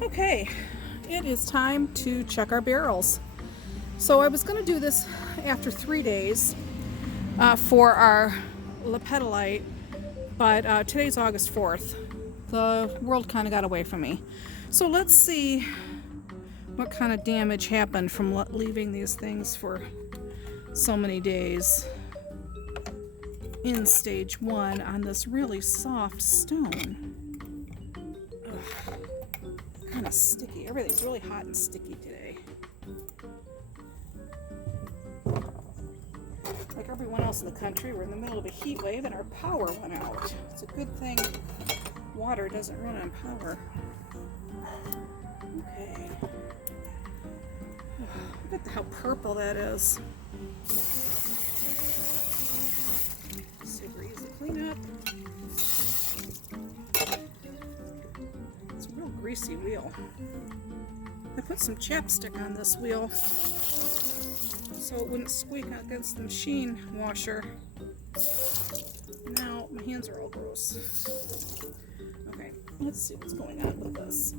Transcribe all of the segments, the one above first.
Okay, it is time to check our barrels. So I was going to do this after 3 days for our Lepidolite, but today's August 4th. The world kind of got away from me. So let's see what kind of damage happened from leaving these things for so many days in stage 1 on this really soft stone. Kind of sticky. Everything's really hot and sticky today. Like everyone else in the country, we're in the middle of a heat wave and our power went out. It's a good thing water doesn't run on power. Okay. Look at how purple that is. Super easy cleanup. It's a real greasy wheel. I put some chapstick on this wheel so it wouldn't squeak against the machine washer. Now my hands are all gross. Okay, let's see what's going on with this.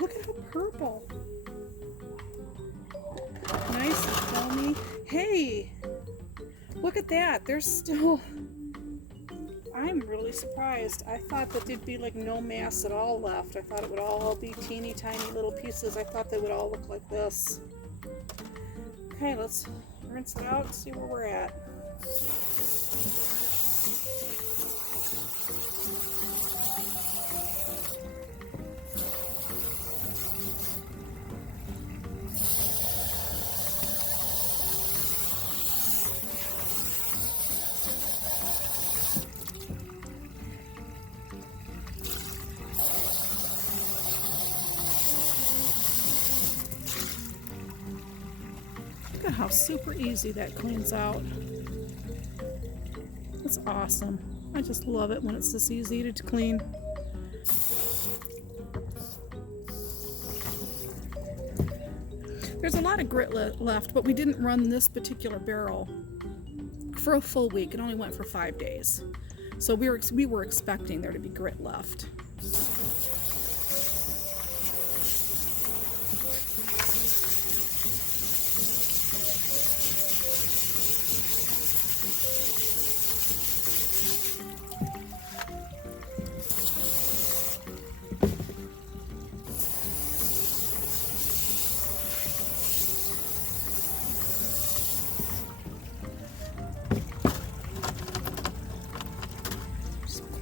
Look at how purple. Nice and foamy. Hey, look at that. There's still... I'm really surprised. I thought that there'd be like no mass at all left. I thought it would all be teeny tiny little pieces. I thought they would all look like this. Okay, let's rinse it out and see where we're at. Look at how super easy that cleans out. That's awesome. I just love it when it's this easy to clean. There's a lot of grit left, but we didn't run this particular barrel for a full week. It only went for 5 days. So we were expecting there to be grit left.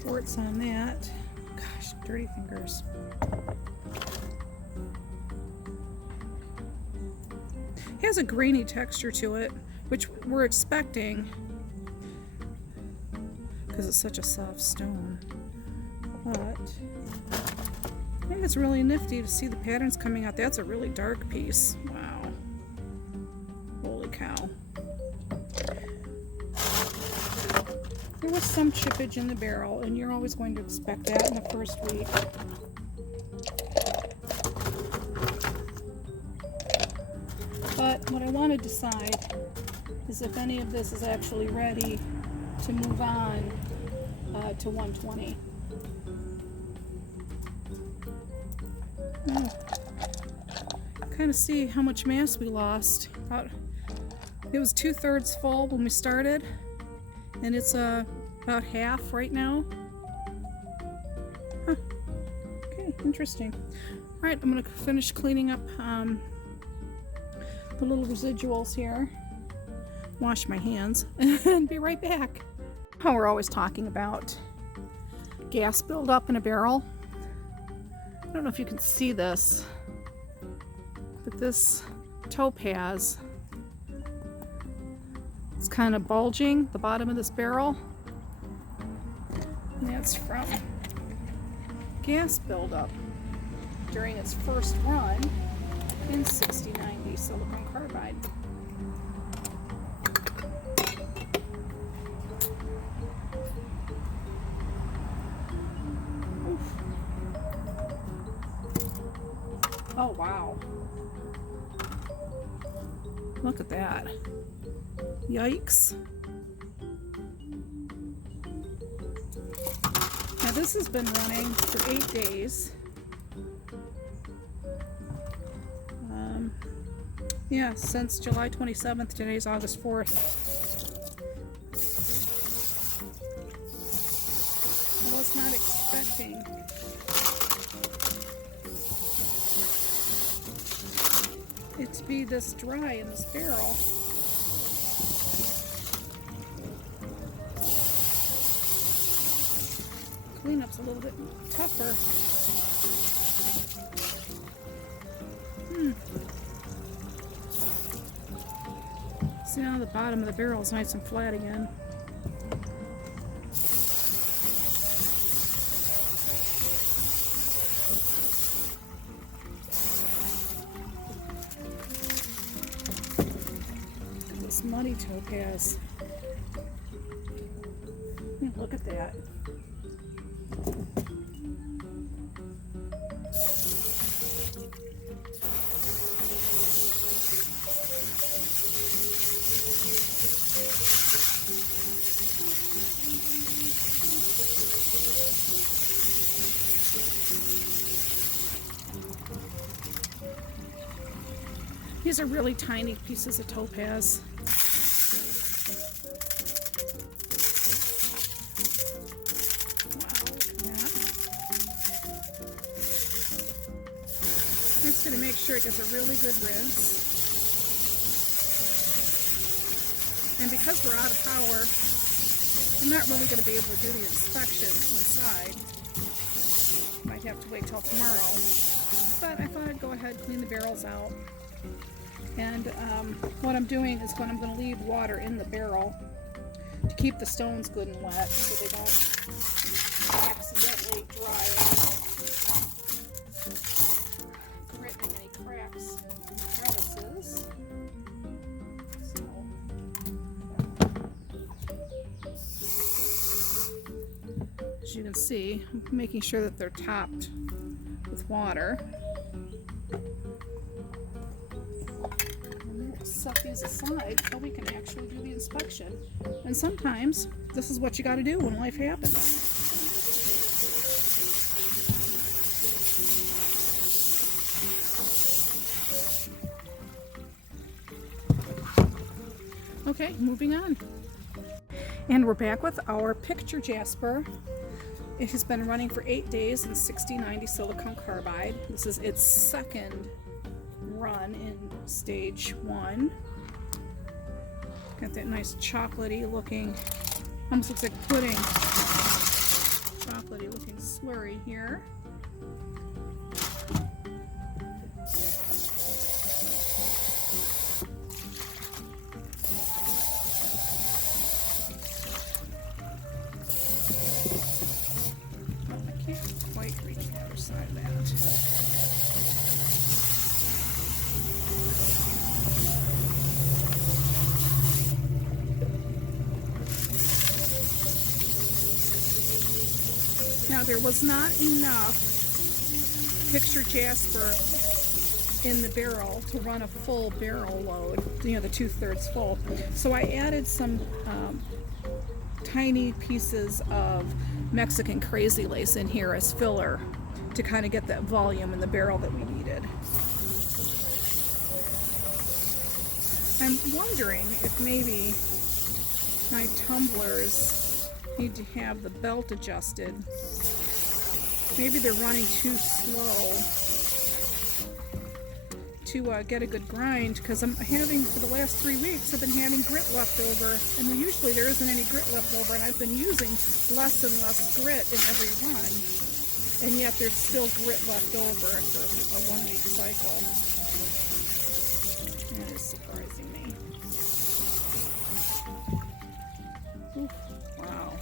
Quartz on that. Gosh, dirty fingers. It has a grainy texture to it, which we're expecting because it's such a soft stone. But I think it's really nifty to see the patterns coming out. That's a really dark piece. Wow. Holy cow. There was some chippage in the barrel, and you're always going to expect that in the first week. But what I want to decide is if any of this is actually ready to move on to 120. Kind of see how much mass we lost. It was 2/3 full when we started. And it's about half right now. Huh. Okay, interesting. All right, I'm going to finish cleaning up the little residuals here. Wash my hands and be right back. How we're always talking about gas buildup in a barrel. I don't know if you can see this, but this Topaz, it's kind of bulging, the bottom of this barrel. And that's from gas buildup during its first run in 6090 silicon carbide. Oof. Oh wow. Look at that. Yikes. Now this has been running for 8 days. Yeah, since July 27th, today's August 4th. I was not expecting it to be this dry in this barrel. Cleanup's a little bit tougher. See, now the bottom of the barrel is nice and flat again. Look at this muddy topaz. Look at that. These are really tiny pieces of topaz. Wow, look at that. I'm just going to make sure it gets a really good rinse. And because we're out of power, I'm not really going to be able to do the inspection inside. Might have to wait till tomorrow. But I thought I'd go ahead and clean the barrels out. And what I'm doing is I'm going to leave water in the barrel to keep the stones good and wet so they don't accidentally dry out, creating any cracks and crevices. So, as you can see, I'm making sure that they're topped with water. Set these aside so we can actually do the inspection. And sometimes this is what you got to do when life happens. Okay, moving on. And we're back with our picture Jasper. It has been running for 8 days in 6090 silicon carbide. This is its second run in stage 1. Got that nice chocolatey looking, almost looks like pudding, chocolatey looking slurry here. I can't quite reach the other side of that. Now there was not enough picture Jasper in the barrel to run a full barrel load, you know, the 2/3 full. So I added some tiny pieces of Mexican crazy lace in here as filler to kind of get that volume in the barrel that we needed. I'm wondering if maybe my tumblers need to have the belt adjusted. Maybe they're running too slow to get a good grind, because I'm having, for the last 3 weeks, I've been having grit left over, and usually there isn't any grit left over, and I've been using less and less grit in every run, and yet there's still grit left over after a 1 week cycle. That is surprising me. Oof, wow.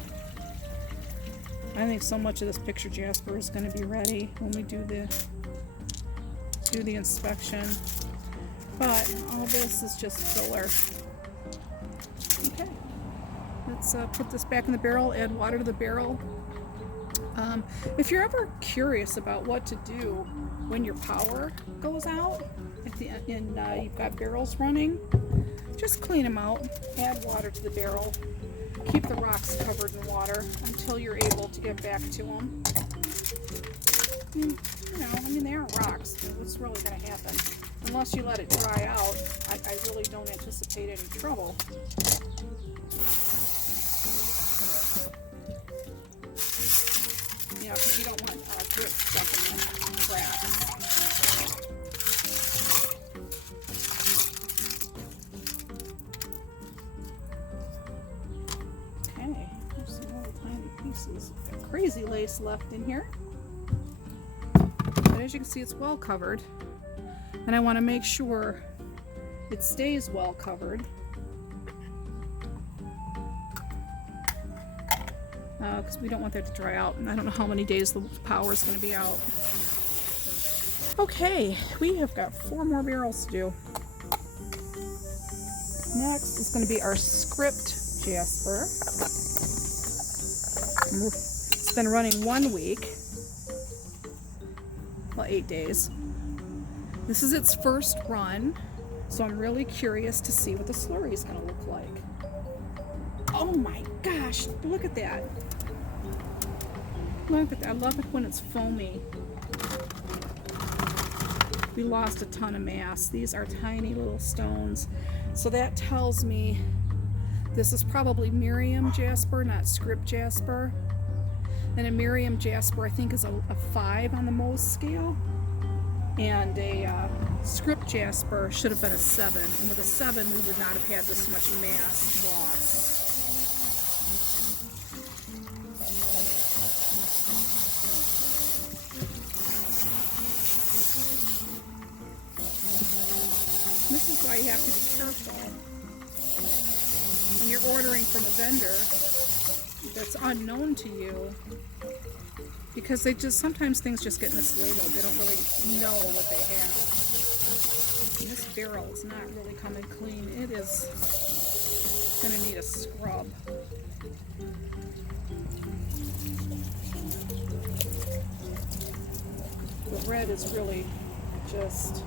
I think so much of this picture Jasper is going to be ready when we do the inspection, but all this is just filler. Okay, let's put this back in the barrel, add water to the barrel. If you're ever curious about what to do when your power goes out, I you've got barrels running, just clean them out, add water to the barrel, keep the rocks covered in water until you're able to get back to them. I mean, they are rocks. So what's really going to happen? Unless you let it dry out, I really don't anticipate any trouble. Because you don't want grit stuff in the cracks. Okay, there's some little tiny pieces. Got crazy lace left in here. But as you can see, it's well covered. And I want to make sure it stays well covered. Because we don't want that to dry out, and I don't know how many days the power is going to be out. Okay, we have got 4 more barrels to do. Next is going to be our script Jasper. It's been running 1 week, well, 8 days. This is its first run, so I'm really curious to see what the slurry is going to look like. Oh my gosh, look at that. Look at that. I love it when it's foamy. We lost a ton of mass. These are tiny little stones. So that tells me this is probably Miriam Jasper, not script Jasper. And a Miriam Jasper, I think, is a 5 on the Mohs scale. And a script Jasper should have been a 7. And with a 7, we would not have had this much mass loss. This is why you have to be careful when you're ordering from a vendor that's unknown to you, because sometimes things just get mislabeled. They don't really know what they have. And this barrel is not really coming clean. It is going to need a scrub. The red is really just...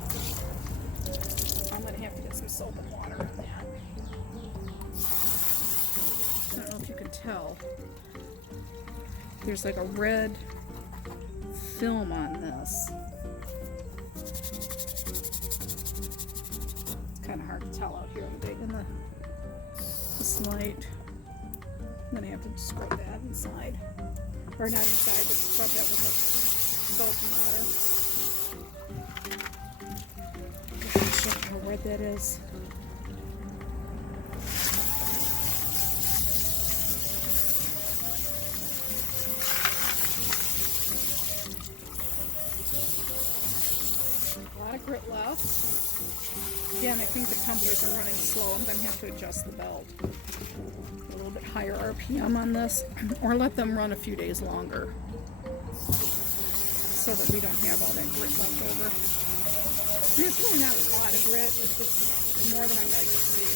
I'm going to have to get some soap and water in that. I don't know if you can tell. There's like a red film on this. It's kind of hard to tell out here in this light. I'm going to have to scrub that inside. Or not inside, but scrub that with soap and water. How red that is. A lot of grit left. Again, I think the tumblers are running slow. I'm going to have to adjust the belt. A little bit higher RPM on this, or let them run a few days longer so that we don't have all that grit left over. It's really not a lot of grit, it's just more than I like to see.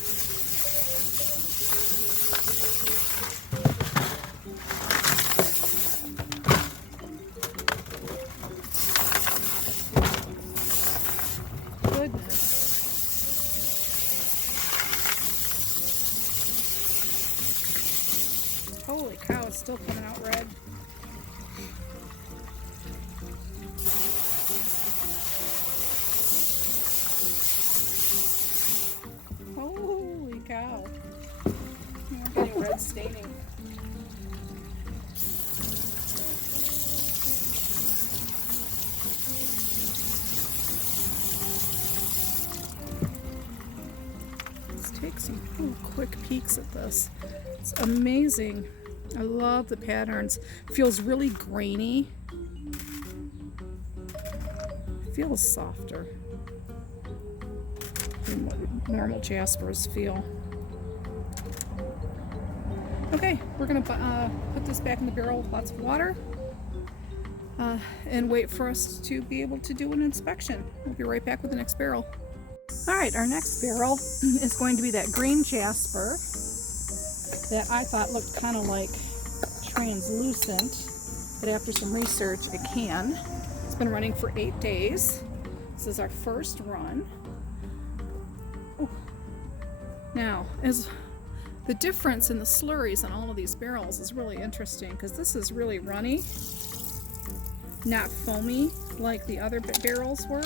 Goodness. Holy cow, it's still coming out red. Holy cow. We're getting red staining. Let's take some quick peeks at this. It's amazing. I love the patterns. It feels really grainy. It feels softer than what normal Jaspers feel. Okay, we're going to put this back in the barrel with lots of water and wait for us to be able to do an inspection. We'll be right back with the next barrel. Alright, our next barrel is going to be that green Jasper that I thought looked kind of like translucent, but after some research it can. It's been running for 8 days. This is our first run. Now, as the difference in the slurries on all of these barrels is really interesting because this is really runny, not foamy like the other barrels were.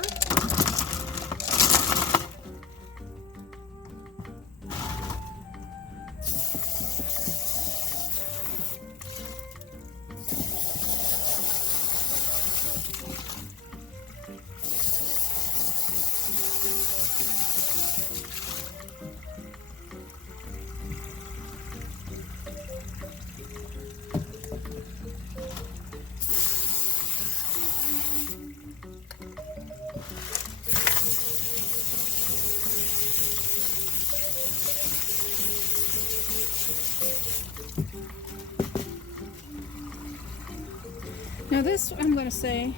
Now this, I'm going to say,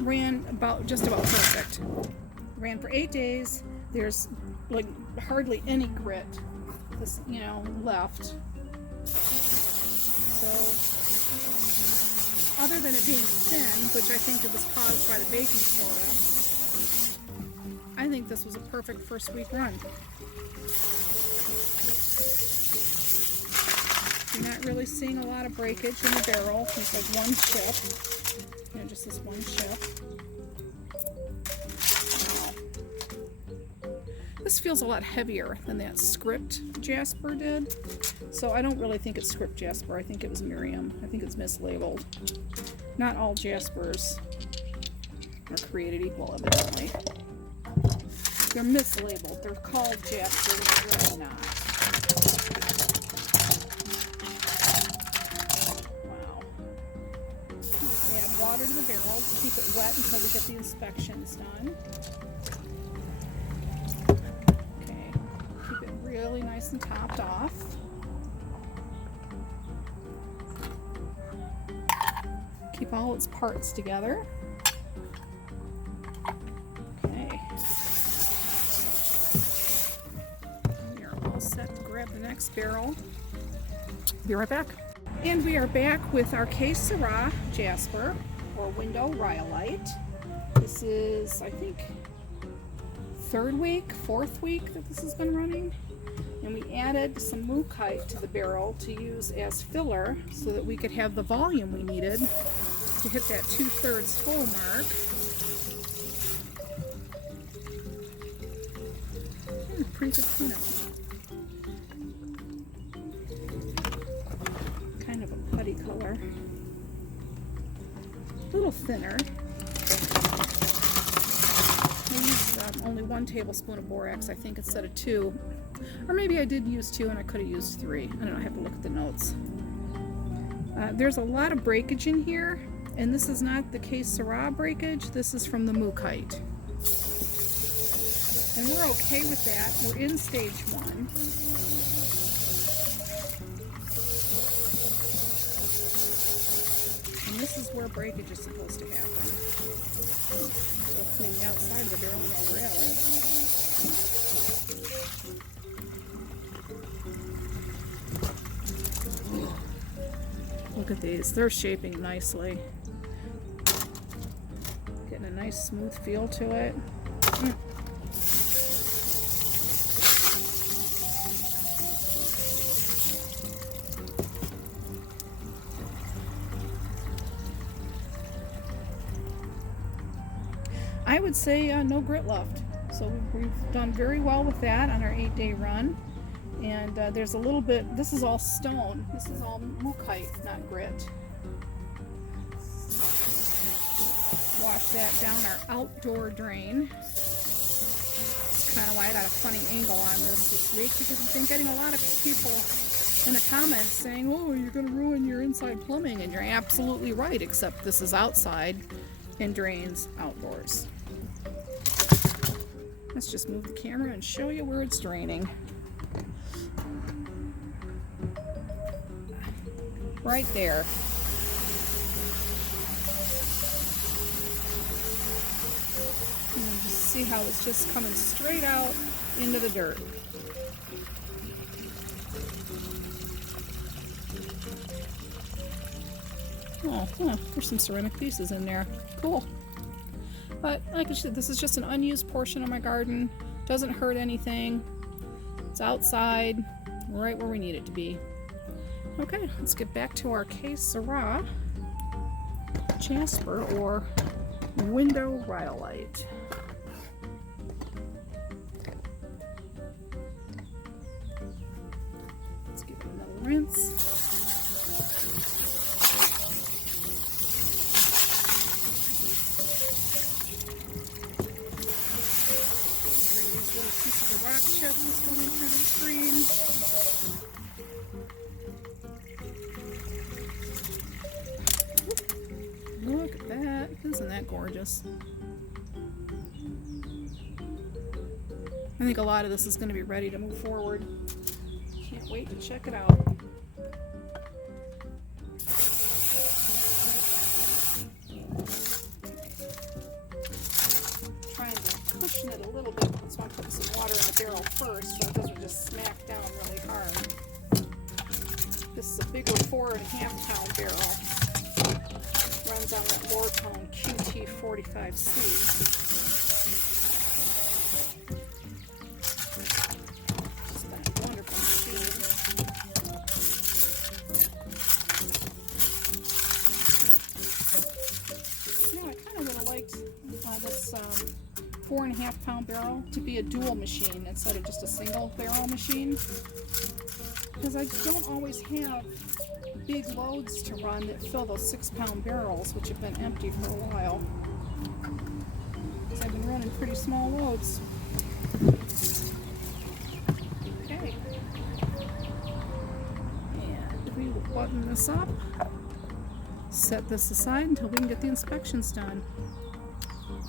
ran just about perfect. Ran for 8 days. There's like hardly any grit, this, left. So, other than it being thin, which I think it was caused by the baking soda, I think this was a perfect first week run. You're not really seeing a lot of breakage in the barrel. There's like one chip. Just this one chip. Wow. This feels a lot heavier than that script Jasper did. So I don't really think it's script Jasper. I think it was Miriam. I think it's mislabeled. Not all Jaspers are created equal, evidently. They're mislabeled. They're called Jasper, but they're really not. Water to the barrel to keep it wet until we get the inspections done. Okay, keep it really nice and topped off. Keep all its parts together. Okay. We are all set to grab the next barrel. Be right back. And we are back with our Sera Jasper, or window Rhyolite. This is, I think, 4th week that this has been running. And we added some Mookite to the barrel to use as filler so that we could have the volume we needed to hit that 2/3 full mark. Pretty good cleanout. Kind of a putty color. A little thinner. I used only 1 tablespoon of borax, I think, instead of 2. Or maybe I did use 2 and I could have used 3. I don't know, I have to look at the notes. There's a lot of breakage in here, and this is not the Sera breakage, this is from the Mookite. And we're okay with that. We're in stage 1. And this is where breakage is supposed to happen. We'll clean the outside of the barrel while we're at it. Look at these. They're shaping nicely. Getting a nice smooth feel to it. I would say no grit left. So we've done very well with that on our 8-day run. And there's a little bit, this is all stone. This is all Mookite, not grit. Wash that down our outdoor drain. That's kind of why I got a funny angle on this week, because I've been getting a lot of people in the comments saying, oh, you're going to ruin your inside plumbing. And you're absolutely right, except this is outside and drains outdoors. Let's just move the camera and show you where it's draining. Right there. You can just see how it's just coming straight out into the dirt. Oh, there's some ceramic pieces in there. Cool. But like I said, this is just an unused portion of my garden. Doesn't hurt anything. It's outside, right where we need it to be. Okay, let's get back to our Sera, Jasper, or window Rhyolite. Let's give it another rinse. Little pieces of rock chips going through the screen. Look at that. Isn't that gorgeous? I think a lot of this is going to be ready to move forward. Can't wait to check it out. Trying to cushion it a little bit, so I'm putting some water in the barrel first so it doesn't just smack down really hard. This is a bigger 4.5 pound barrel. Runs on that Lordtone QT45C. Just that wonderful machine. You know, I kind of would have liked this 4.5 pound barrel to be a dual machine instead of just a single barrel machine, because I don't always have big loads to run that fill those 6-pound barrels, which have been empty for a while. I've been running pretty small loads. Okay. And we will button this up, set this aside until we can get the inspections done.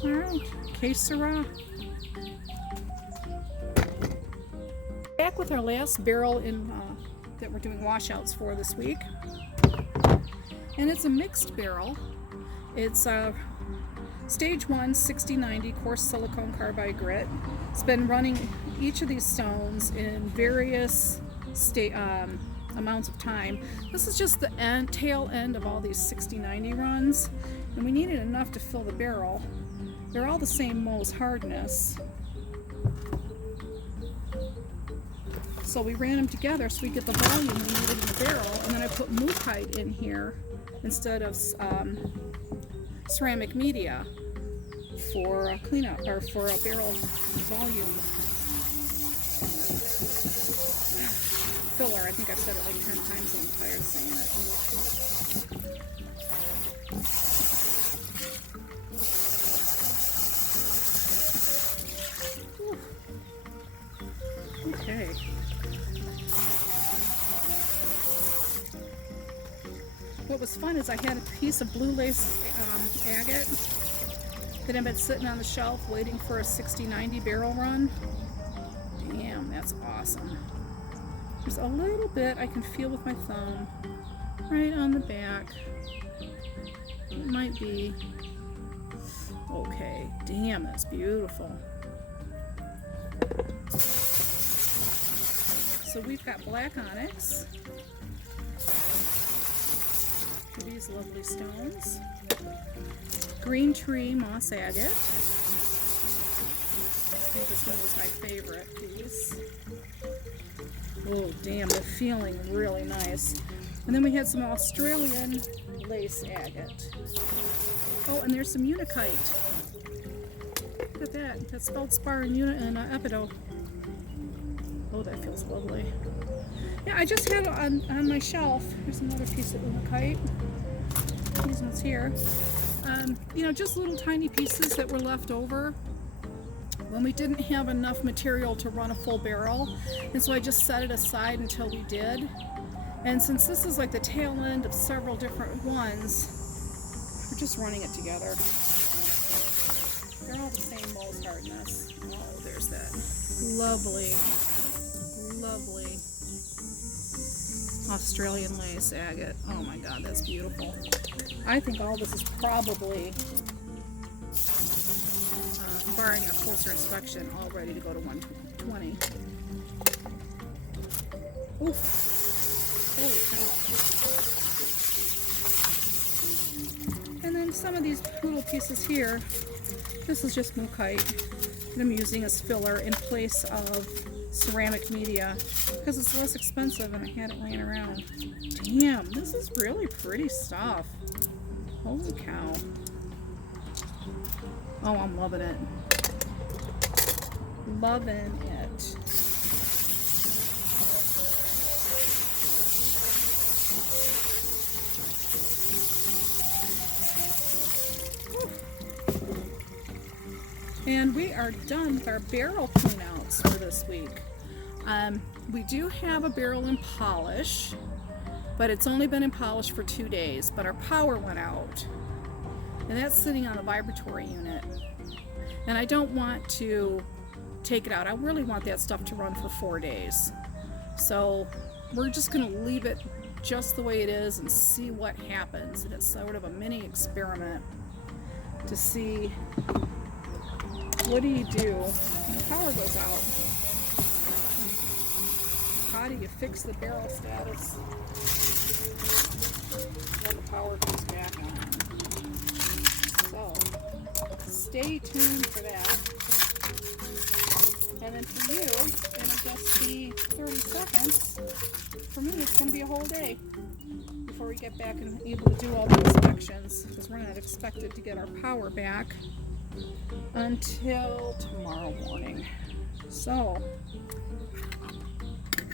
Alright, Sera. Back with our last barrel in that we're doing washouts for this week. And it's a mixed barrel. It's a stage 1 6090 coarse silicone carbide grit. It's been running each of these stones in various amounts of time. This is just the tail end of all these 6090 runs, and we needed enough to fill the barrel. They're all the same Mohs hardness. So we ran them together so we get the volume we needed in the barrel, and then I put Mookaite in here instead of ceramic media for a cleanup, or for a barrel volume filler. I think I've said it like 10 times and I'm tired of saying it. Okay. What was fun is I had a piece of blue lace agate that had been sitting on the shelf waiting for a 6090 barrel run. Damn, that's awesome. There's a little bit I can feel with my thumb right on the back. It might be okay. Damn, that's beautiful. So we've got black onyx, these lovely stones, green tree moss agate. I think this one was my favorite piece. Oh damn, they're feeling really nice. And then we had some Australian lace agate. Oh, and there's some unakite. Look at that. That's feldspar and epido. Oh, that feels lovely. Yeah, I just had it on my shelf. Here's another piece of unakite. These ones here. You know, just little tiny pieces that were left over when we didn't have enough material to run a full barrel. And so I just set it aside until we did. And since this is like the tail end of several different ones, we're just running it together. They're all the same Mohs hardness. Oh, there's that lovely, lovely Australian lace agate. Oh my god, that's beautiful. I think all this is probably, barring a closer inspection, all ready to go to 120. Oof. Holy cow. And then some of these little pieces here, this is just Mookaite that I'm using as filler in place of ceramic media because it's less expensive and I had it laying around. Damn, this is really pretty stuff. Holy cow. Oh, I'm loving it. Loving it. And we are done with our barrel cleanouts for this week. We do have a barrel in polish, but it's only been in polish for 2 days, but our power went out. And that's sitting on a vibratory unit. And I don't want to take it out. I really want that stuff to run for 4 days. So we're just gonna leave it just the way it is and see what happens. And it's sort of a mini experiment to see what do you do when the power goes out. How do you fix the barrel status when the power goes back on? So stay tuned for that. And then for you, it'll just be 30 seconds. For me, it's going to be a whole day before we get back and able to do all the inspections, because we're not expected to get our power back until tomorrow morning. So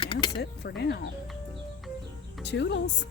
that's it for now. Toodles.